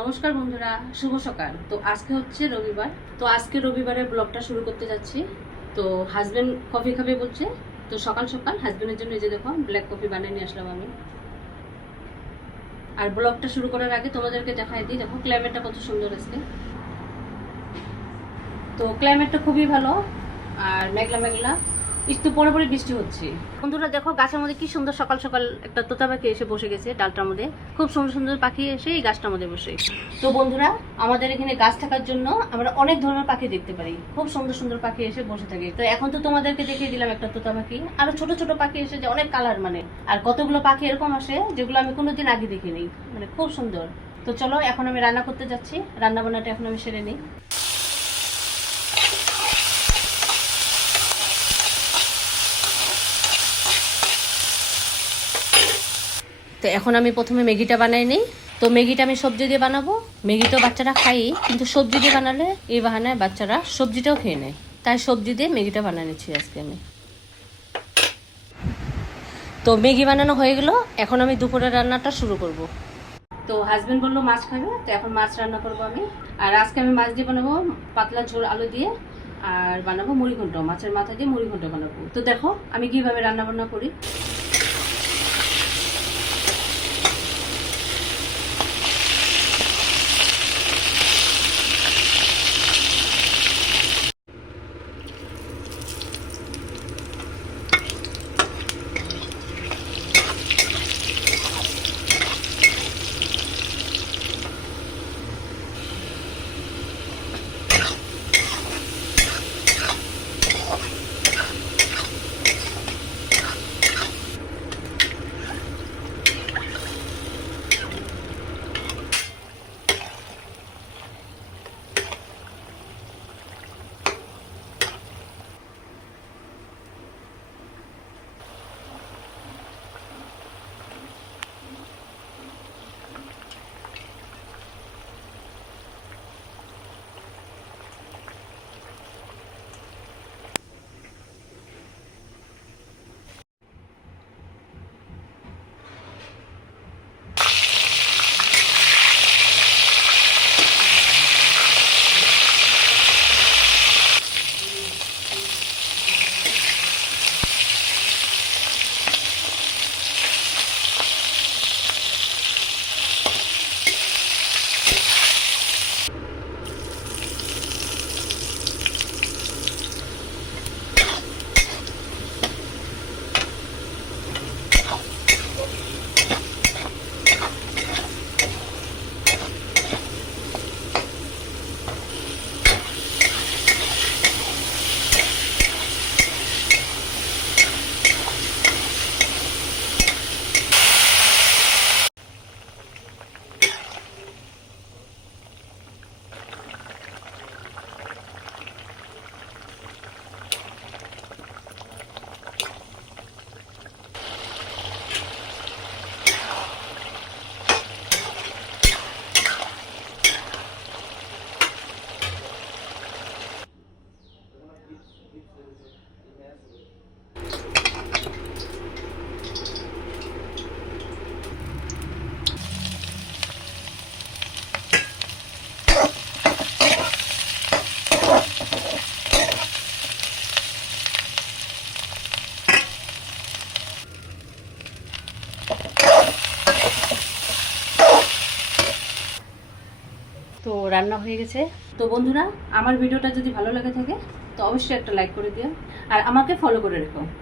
নমস্কার বন্ধুরা, শুভ সকাল। তো আজকে হচ্ছে রবিবার। তো আজকে রবিবারের ব্লগটা শুরু করতে যাচ্ছি। তো হাজব্যান্ড কফি খাবে বলছে। তো সকাল সকাল হাজব্যান্ডের জন্য যে দেখো ব্ল্যাক কফি বানিয়ে নিয়ে আসলাম আমি। আর ব্লগটা শুরু করার আগে তোমাদেরকে দেখাই দিই। দেখো ক্লাইমেটটা কত সুন্দর আজকে। তো ক্লাইমেটটা খুবই ভালো। আর মেঘলা মেঘলা একটু পরে পরে বৃষ্টি হচ্ছে। বন্ধুরা দেখো গাছের মধ্যে কি সুন্দর সকাল সকাল একটা তোতা পাখি এসে বসে গেছে ডালটার মধ্যে। খুব সুন্দর সুন্দর পাখি এসে এই গাছটার মধ্যে বসে। তো বন্ধুরা আমাদের এখানে গাছ থাকার জন্য আমরা অনেক ধরনের পাখি দেখতে পারি। খুব সুন্দর সুন্দর পাখি এসে বসে থাকে। তো এখন তো তোমাদেরকে দেখিয়ে দিলাম একটা তোতা পাখি। আরও ছোট ছোট পাখি এসে যে অনেক কালার মানে। আর কতগুলো পাখি এরকম আসে যেগুলো আমি কোনোদিন আগে দেখিনি। মানে খুব সুন্দর। তো চলো এখন আমি রান্না করতে যাচ্ছি। রান্না বান্নাটা এখন আমি সেরে নিই। তো এখন আমি প্রথমে ম্যাগিটা বানাই নিই। তো ম্যাগিটা আমি সবজি দিয়ে বানাবো। ম্যাগি তো বাচ্চারা খাই, কিন্তু সবজি দিয়ে বানালে এই বাহানায় বাচ্চারা সবজিটাও খেয়ে নেয়। তাই সবজি দিয়ে ম্যাগিটা বানিয়ে নিচ্ছি আজকে আমি। তো ম্যাগি বানানো হয়ে গেল। এখন আমি দুপুরের রান্নাটা শুরু করব। তো হাজবেন্ড বলল মাছ খাবে, তো এখন মাছ রান্না করব আমি। আর আজকে আমি মাছ দিয়ে বানাবো পাতলা ঝোল আলু দিয়ে, আর বানাবো মুড়ি ঘন্ট মাছের মাথা দিয়ে মুড়ি ঘন্ট বানাবো। তো দেখো আমি কীভাবে রান্না বান্না করি। তো রান্না হয়ে গেছে। তো বন্ধুরা, আমার ভিডিওটা যদি ভালো লাগে থাকে, তো অবশ্যই একটা লাইক করে দিও। আর আমাকে ফলো করে রেখো।